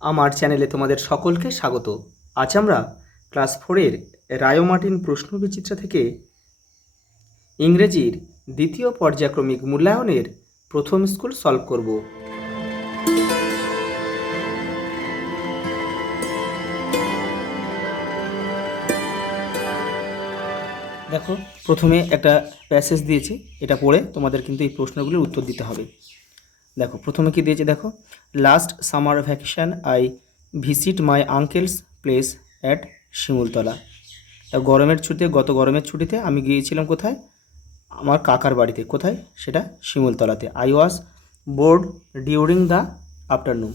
আমার চ্যানেলে তোমাদের সকলকে স্বাগত। আজ আমরা ক্লাস 4-এর রায় মার্টিন প্রশ্নবিচিত্রা থেকে ইংরেজির দ্বিতীয় পর্যায়ক্রমিক মূল্যায়নের প্রথম স্কুল সলভ করব। দেখো, প্রথমে একটা প্যাসেজ দিয়েছি, এটা পড়ে তোমাদের কিন্তু এই প্রশ্নগুলির উত্তর দিতে হবে। দেখো, প্রথমে কি দিয়েছে দেখো, last summer vacation I visit my uncle's place at Shimultala. গত গরমের ছুটিতে আমি গিয়েছিলাম কোথায়? আমার কাকার বাড়িতে। কোথায়? সেটা শিমুলতলাতে। I was bored during the afternoon.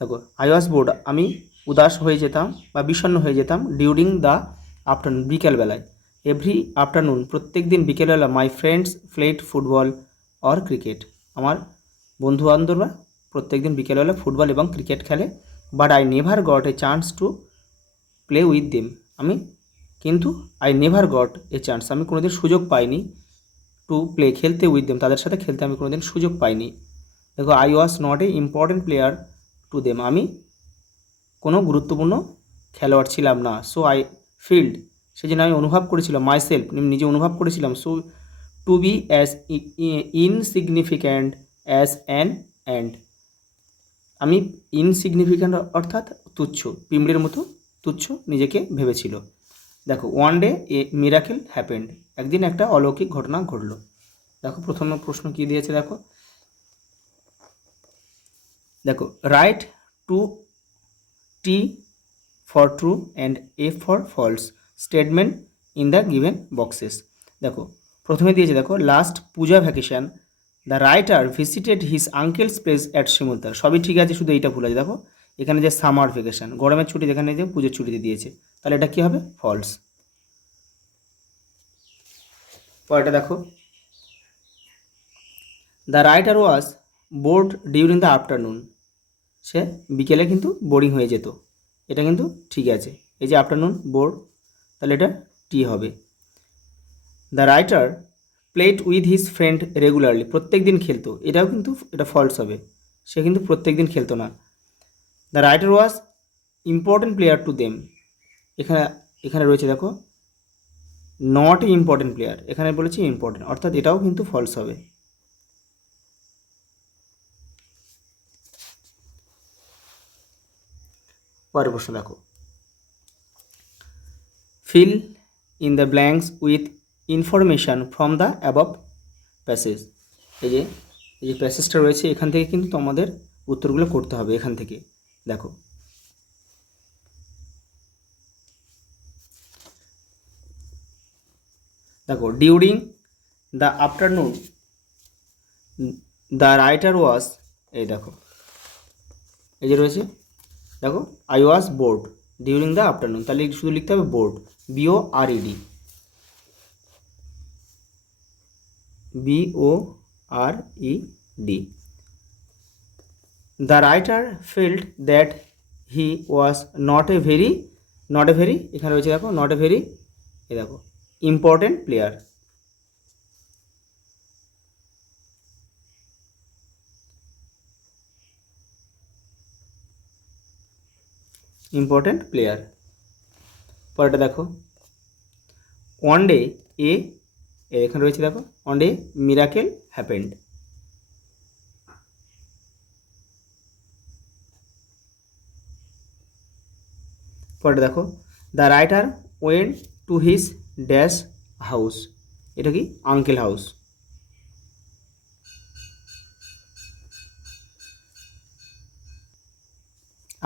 দেখো, আই ওয়াজ বোর্ড, আমি উদাস হয়ে যেতাম বা বিষণ্ণ হয়ে যেতাম, ডিউরিং দ্য আফটারনুন, বিকেলবেলায়। এভরি আফটারনুন, প্রত্যেক দিন বিকেলবেলা, my friends played football or cricket, আমার বন্ধুবান্ধবরা প্রত্যেক দিন বিকেলবেলা ফুটবল এবং ক্রিকেট খেলে। But I never got a chance to play with them, কিন্তু I never got a chance, আমি কোনোদিন সুযোগ পাইনি টু প্লে, খেলতে উইথ দেম, তাদের সাথে খেলতে আমি কোনোদিন সুযোগ পাইনি। দেখো, I was not A important player to them, আমি কোনো গুরুত্বপূর্ণ খেলোয়াড় ছিলাম না। সো আই ফিল্ড, সেই জন্য আমি অনুভব করেছিলাম, মাই সেলফ, নিজে অনুভব করেছিলাম, so to be as insignificant as an ant, আমি ইনসিগনিফিক্যান্ট অর্থাৎ তুচ্ছ, পিঁমড়ের মতো তুচ্ছ নিজেকে ভেবেছিল। দেখো, one day a miracle happened, একদিন একটা অলৌকিক ঘটনা ঘটলো। দেখো, প্রথম প্রশ্ন কি দিয়েছে দেখো, দেখো write to T for true and A for false statement in the given boxes. দেখো, প্রথমে দিয়েছে দেখো, last puja vacation the writer visited his uncle's place at Simultala, সবই ঠিক আছে, শুধু এইটা ভুল আছে। দেখো, এখানে যে সামার ভ্যাকেশন, গরমের ছুটি, এখানে যে পুজোর ছুটিতে দিয়েছে, তাহলে এটা কী হবে? ফলস। পরেরটা দেখো, the writer was bored during the afternoon, সে বিকেলে কিন্তু বোরিং হয়ে যেত, এটা কিন্তু ঠিক আছে। এই যে আফটারনুন বোর্ড, তাহলে এটা টি হবে। The writer played with his friend regularly, প্রত্যেক দিন খেলতো, এটাও কিন্তু এটা ফলস হবে, সে কিন্তু প্রত্যেক দিন খেলতো না। The writer was important player to them, এখানে এখানে রয়েছে দেখো নট এ ইম্পর্টেন্ট প্লেয়ার, এখানে বলেছি ইম্পর্টেন্ট, অর্থাৎ এটাও কিন্তু ফলস হবে। পরের প্রশ্ন দেখো, fill in the blanks with information from the above passage. এই যে প্যাসেজটা রয়েছে, এখান থেকে কিন্তু তোমাদের উত্তরগুলো করতে হবে। এখান থেকে দেখো, during the afternoon the writer was, এই দেখো, এই যে রয়েছে দেখো, I was bored during the afternoon, তাহলে শুধু লিখতে হবে bored, B O R E D, B O R E D. The writer felt that he was not a very, এখানে রয়েছে দেখো নট এ ভেরি, এই দেখো ইম্পর্টেন্ট প্লেয়ার, ইম্পর্টেন্ট প্লেয়ার। পরেরটা দেখো, ওয়ান ডে এ, এখানে রয়েছে দেখো ওয়ান ডে মিরাকেল হ্যাপেন্ড। পরেরটা দেখো, the writer went to his dash house, এটা কি? Uncle house.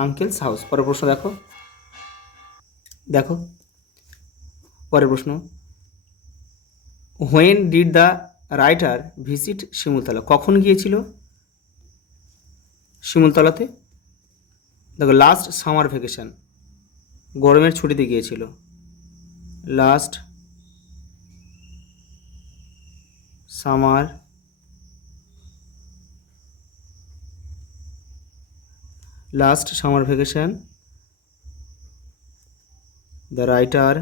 Uncle's house. পরের প্রশ্ন দেখো, দেখো পরের প্রশ্ন, when did the writer visit Shimultala, কখন গিয়েছিল শিমুলতলাতে? দেখো, লাস্ট সামার ভ্যাকেশন, গরমের ছুটিতে গিয়েছিল, last summer vacation the writer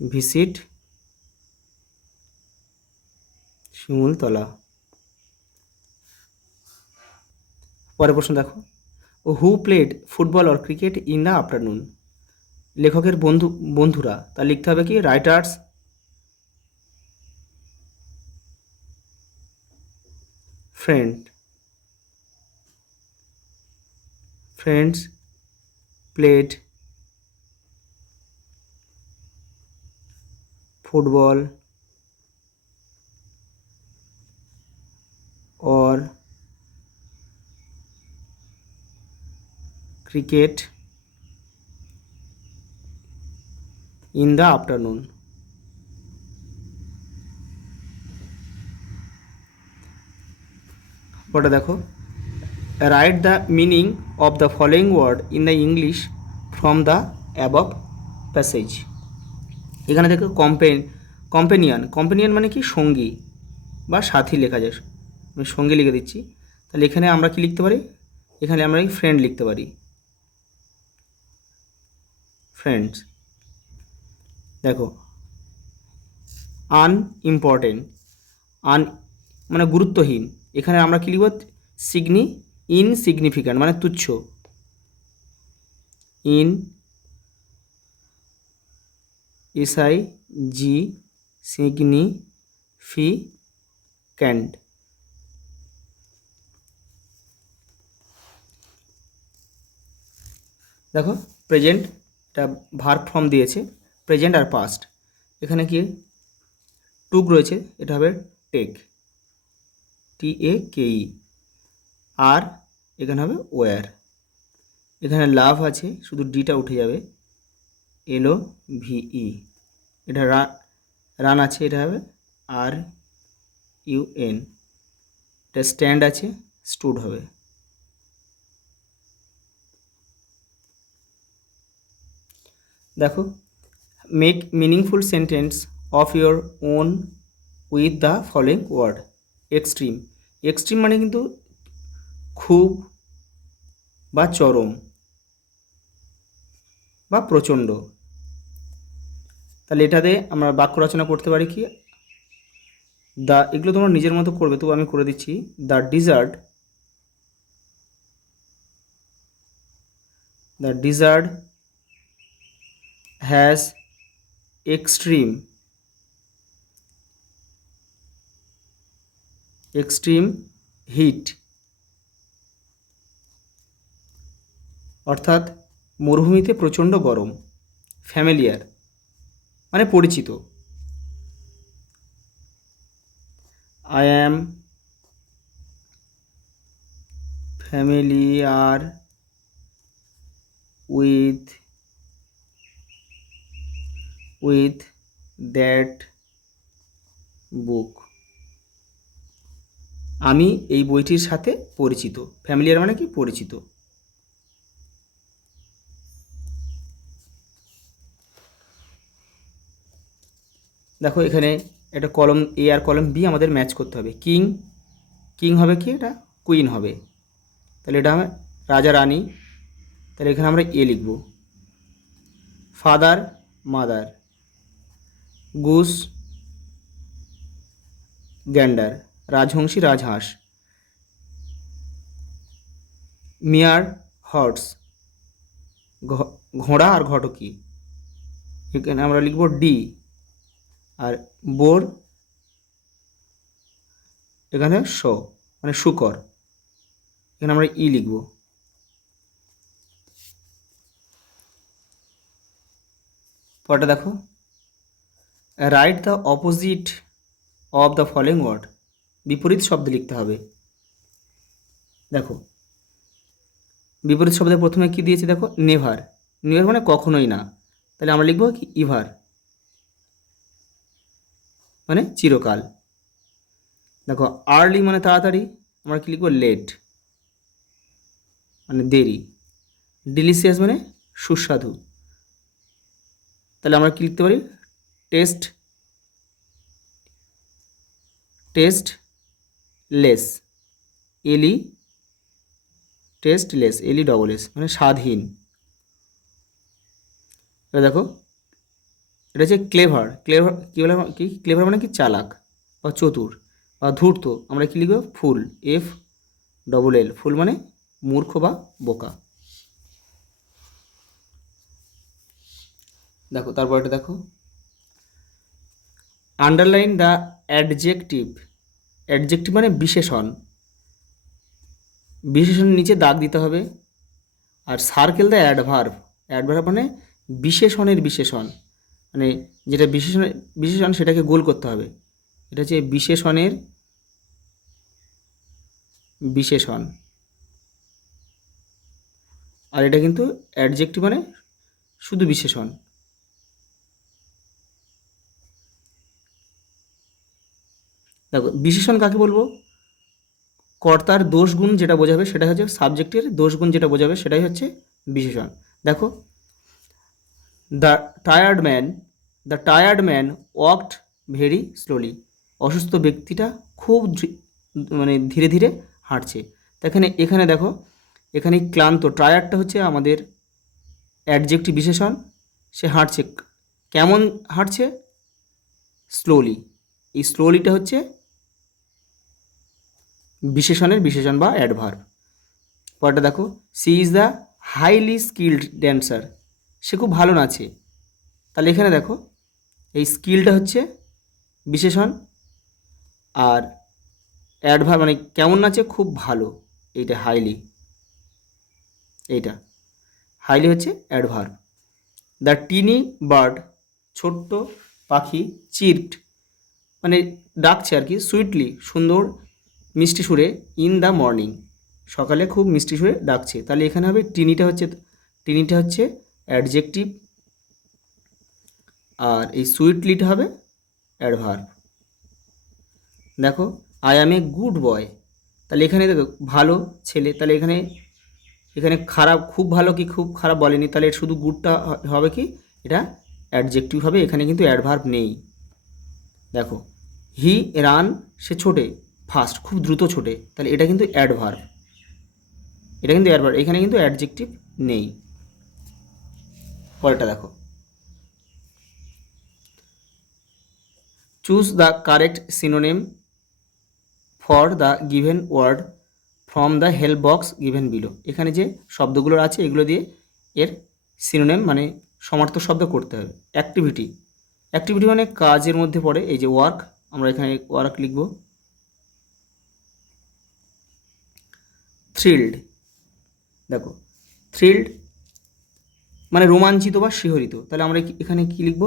visit Shimultala. পরের প্রশ্ন দেখো, who played football or cricket in the afternoon. লেখকের বন্ধুরা, তা লিখতে হবে কি writer's friends played football or cricket in the afternoon. পরে দেখো, write the meaning of the following word in the English from the above passage. এখানে দেখো কম্পেনিয়ন মানে কি সঙ্গী বা সাথী লেখা যায়, আমি সঙ্গী লিখে দিচ্ছি। তাহলে এখানে আমরা কি লিখতে পারি, এখানে আমরা ফ্রেন্ড লিখতে পারি, ফ্রেন্ডস। দেখো আনইম্পর্টেন্ট, মানে গুরুত্বহীন, এখানে আমরা কি লিখব ইনসিগনিফিক্যান্ট মানে তুচ্ছ, সিগনিফিক্যান্ট। দেখো প্রেজেন্ট, এটা ভার্ব ফর্ম দিয়েছে, প্রেজেন্ট আর পাস্ট। এখানে কি টুক রয়েছে, এটা হবে টেক, TAKE। আর এখানে হবে ওয়ার। এখানে লাভ আছে, শুধু ডিটা উঠে যাবে, LOVE। এটা রান আছে, এটা হবে RUN। এটা স্ট্যান্ড আছে, স্টুড হবে। দেখো make meaningful sentence of your own with the following word. Extreme মানে কিন্তু খুব বা চরম বা প্রচণ্ড। তাহলে এটাতে আমরা বাক্য রচনা করতে পারি কি, এগুলো তোমরা নিজের মতো করবে, তো আমি করে দিচ্ছি। The desert has extreme heat. অর্থাৎ মরুভূমিতে প্রচণ্ড গরম। ফ্যামিলিয়ার মানে পরিচিত, I am familiar with that book। আমি এই বইটির সাথে পরিচিত। ফ্যামিলিয়ার মানে কি পরিচিত। দেখো এখানে একটা কলম A আর কলম B আমাদের ম্যাচ করতে হবে। কিং হবে কি, এটা কুইন হবে। তাহলে এটা হবে রাজা রানী, তাহলে এখানে আমরা A লিখব। ফাদার মাদার, গুস গ্যান্ডার, রাজহংসী রাজহাঁস। মিয়ার হর্স, ঘোড়া আর ঘটকি। এখানে আমরা লিখব D। আর বোর এখানে মানে শুকর, এখানে আমরা ই লিখব। পরটা দেখো, write the opposite of the following word. বিপরীত শব্দ লিখতে হবে। দেখো বিপরীত শব্দের প্রথমে কি দিয়েছে, দেখো নেভার মানে কখনোই না। তাহলে আমরা লিখব কি ইভার মানে চিরকাল। দেখো আর্লি মানে তাড়াতাড়ি, আমরা কি লিখব লেট মানে দেরি। ডিলিশিয়াস মানে সুস্বাদু, তাহলে আমরা কি লিখতে পারি টেস্টলেস, LESS মানে স্বাদহীন। এবার দেখো এটা হচ্ছে ক্লেভার। ক্লেভার কী বলে, কি ক্লেভার মানে কি চালাক বা চতুর, বা ধূর্ত আমরা কী লিখব? ফুল, এফ ডবল এল, ফুল মানে মূর্খ বা বোকা। দেখো তারপর এটা দেখো, আন্ডারলাইন দ্য অ্যাডজেক্টিভ। অ্যাডজেক্টিভ মানে বিশেষণ, বিশেষণের নিচে দাগ দিতে হবে। আর সার্কেল দ্য অ্যাডভার্ব। অ্যাডভার্ব মানে বিশেষণের বিশেষণ, মানে যেটা বিশেষণ সেটাকে গোল করতে হবে। এটা হচ্ছে বিশেষণের বিশেষণ, আর এটা কিন্তু অ্যাডজেক্টিভ মানে শুধু বিশেষণ। দেখো বিশেষণ কাকে বলবো? কর্তার দোষ গুণ যেটা বোঝাবে সেটা হচ্ছে, সাবজেক্টের দোষ গুণ যেটা বোঝাবে সেটাই হচ্ছে বিশেষণ। দেখো, the tired man, the tired man walked very slowly. অসুস্থ ব্যক্তিটা খুব মানে ধীরে ধীরে হাঁটছে। তো এখানে দেখো, এখানে ক্লান্ত, টায়ার্ডটা হচ্ছে আমাদের অ্যাডজেক্টিভ বিশেষণ। সে হাঁটছে, কেমন হাঁটছে? স্লোলি। এই স্লোলিটা হচ্ছে বিশেষণের বিশেষণ বা অ্যাডভার্ব। পরটা দেখো, she is the highly skilled dancer. সে খুব ভালো নাচে। তাহলে এখানে দেখো, এই স্কিলটা হচ্ছে বিশেষণ, আর অ্যাডভার্ব মানে কেমন নাচে? খুব ভালো, এইটা হাইলি, এইটা হাইলি হচ্ছে অ্যাডভার্ব। দ্য টিনি বার্ড, ছোট্ট পাখি, চিরড মানে ডাকছে আর কি, সুইটলি সুন্দর মিষ্টি সুরে, ইন দ্য মর্নিং সকালে খুব মিষ্টি সুরে ডাকছে। তাহলে এখানে হবে টিনিটা হচ্ছে অ্যাডজেক্টিভ, আর এই সুইটলিটা হবে অ্যাডভার্ব। দেখো, I am a good boy. তাহলে এখানে দেখো ভালো ছেলে, তাহলে এখানে এখানে খারাপ, খুব ভালো কি খুব খারাপ বলেনি, তাহলে শুধু গুডটা হবে কি, এটা অ্যাডজেক্টিভ হবে, এখানে কিন্তু অ্যাডভার্ব নেই। দেখো, হি রান, সে ছোটে, ফাস্ট খুব দ্রুত ছোটে, তাহলে এটা কিন্তু অ্যাডভার্ব, এটা কিন্তু অ্যাডভার্ব, এখানে কিন্তু অ্যাডজেক্টিভ নেই। পরেরটা দেখো, choose the correct synonym for the given word from the help box given below. এখানে যে শব্দগুলো আছে এগুলো দিয়ে এর সিনোনিম মানে সমার্থক শব্দ করতে হবে। অ্যাক্টিভিটি, অ্যাক্টিভিটি মানে কাজের মধ্যে পড়ে, এই যে ওয়ার্ক, আমরা এখানে ওয়ার্ক লিখব। থ্রিল্ড, দেখো থ্রিল্ড মানে রোমাঞ্চিত বা শিহরিত, তাহলে আমরা এখানে কি লিখব?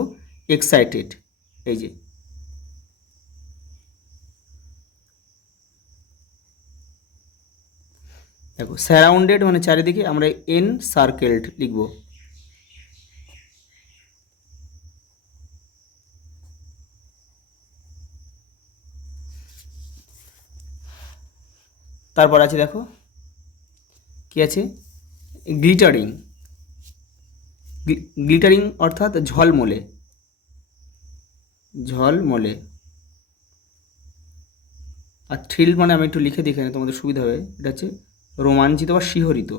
এক্সাইটেড। এই যে দেখো, সারাউন্ডেড মানে চারিদিকে, আমরা এন সার্কেলড লিখব। তারপর আছে দেখো কি আছে, গ্লিটারিং। গ্লিটারিং অর্থাৎ ঝলমলে, ঝলমলে। আর থ্রিল মানে আমি একটু লিখে দেখে তোমাদের সুবিধা হবে, এটা হচ্ছে রোমাঞ্চিত বা শিহরিত।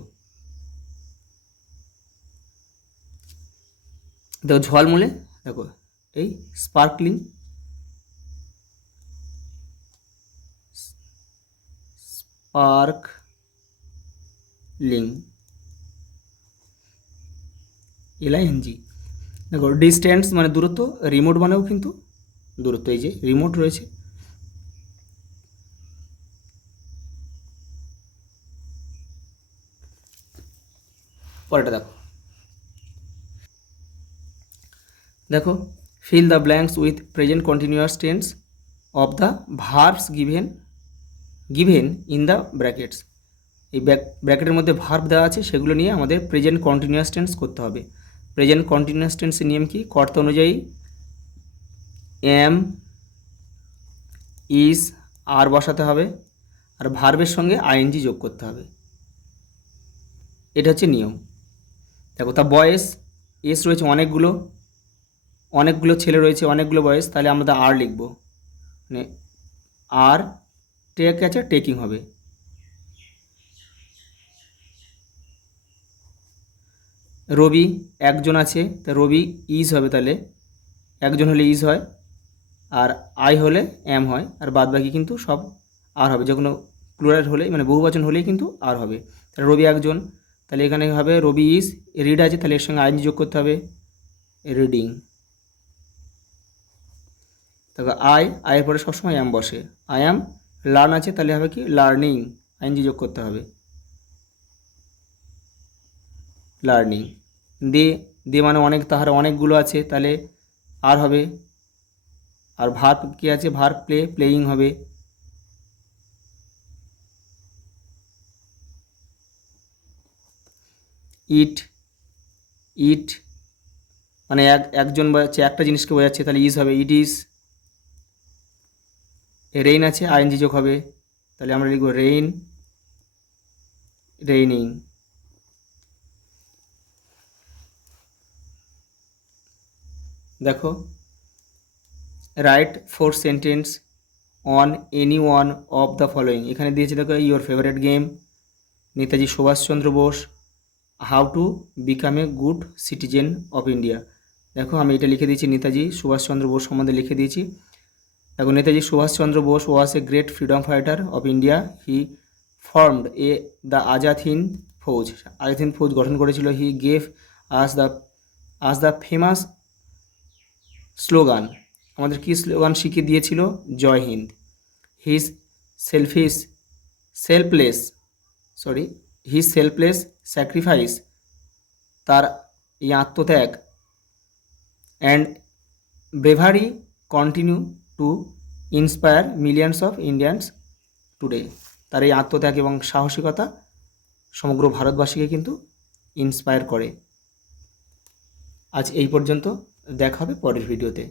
দেখো ঝলমলে, দেখো এই স্পার্কলিং, স্পার্কলিং, LING। দেখো ডিস্টেন্স মানে দূরত্ব, রিমোট মানেও কিন্তু দূরত্ব, এই যে রিমোট রয়েছে। পরেরটা দেখো, দেখো fill the blanks with present continuous tense of the verbs given in the brackets. এই ব্র্যাকেটের মধ্যে ভার্ব দেওয়া আছে, সেগুলো নিয়ে আমাদের প্রেজেন্ট কন্টিনিউয়াস টেন্স করতে হবে। প্রেজেন্ট কন্টিনিউয়াস টেন্সের নিয়ম কি? কর্তা অনুযায়ী এম, ইজ, আর বসাতে হবে, আর ভার্বের সঙ্গে ING যোগ করতে হবে, এটা হচ্ছে নিয়ম। দেখো তা বয়েস, এস রয়েছে অনেকগুলো, অনেকগুলো ছেলে রয়েছে, অনেকগুলো বয়েস, তাহলে আমরা আর লিখব, মানে আর টেক আছে, টেকিং হবে। রবি একজন আছে, তা রবি ইজ হবে, তাহলে একজন হলে ইজ হয়। আর আই হলে এম হয়, আর বাদ বাকি কিন্তু সব আর হবে। যে কোনো প্লুরাল হলেই মানে বহুবচন হলেই কিন্তু আর হবে। তাহলে রবি একজন, তাহলে এখানে হবে রবি ইজ রিড আছে, তাহলে এর সঙ্গে আইনজি যোগ করতে হবে রিডিং। তারপর আয়ের পরে সবসময় অ্যাম বসে। আই অ্যাম লার্ন আছে, তাহলে হবে কি লার্নিং, আইনজি যোগ করতে হবে লার্নিং। দে মানে অনেক, তাহার অনেকগুলো আছে, তাহলে আর হবে। আর ভার্ব কি আছে, ভার্ব প্লেয়িং হবে। ইট মানে একজন বোঝাচ্ছে, একটা জিনিসকে বোঝাচ্ছে, তাহলে ইজ হবে ইট ইজ। রেইন আছে, আইএনজি যোগ হবে, তাহলে আমরা লিখব রেইনিং। দেখো, write 4 sentence on any one of the following. এখানে দিয়েছে দেখো your favourite game, Netaji Subhash Chandra Bose, how to become a good citizen of India. দেখো আমি এটা লিখে দিয়েছি, নেতাজি সুভাষচন্দ্র বোস সম্বন্ধে লিখে দিয়েছি। দেখো, Netaji Subhash Chandra Bose was a great freedom fighter of India. He formed the Azad Hind Fauj. Azad Hind Fauj গঠন করেছিল। He gave us the famous slogan. আমাদের কি স্লোগান শিখিয়ে দিয়েছিল? Jai Hind. His selfless sacrifice, তার এই আত্মত্যাগ, and bravery continue to inspire millions of Indians today. তার এই আত্মত্যাগ এবং সাহসিকতা সমগ্র ভারতবাসীকে কিন্তু ইন্সপায়ার করে। আজ এই পর্যন্ত, দেখা হবে পরের ভিডিওতে।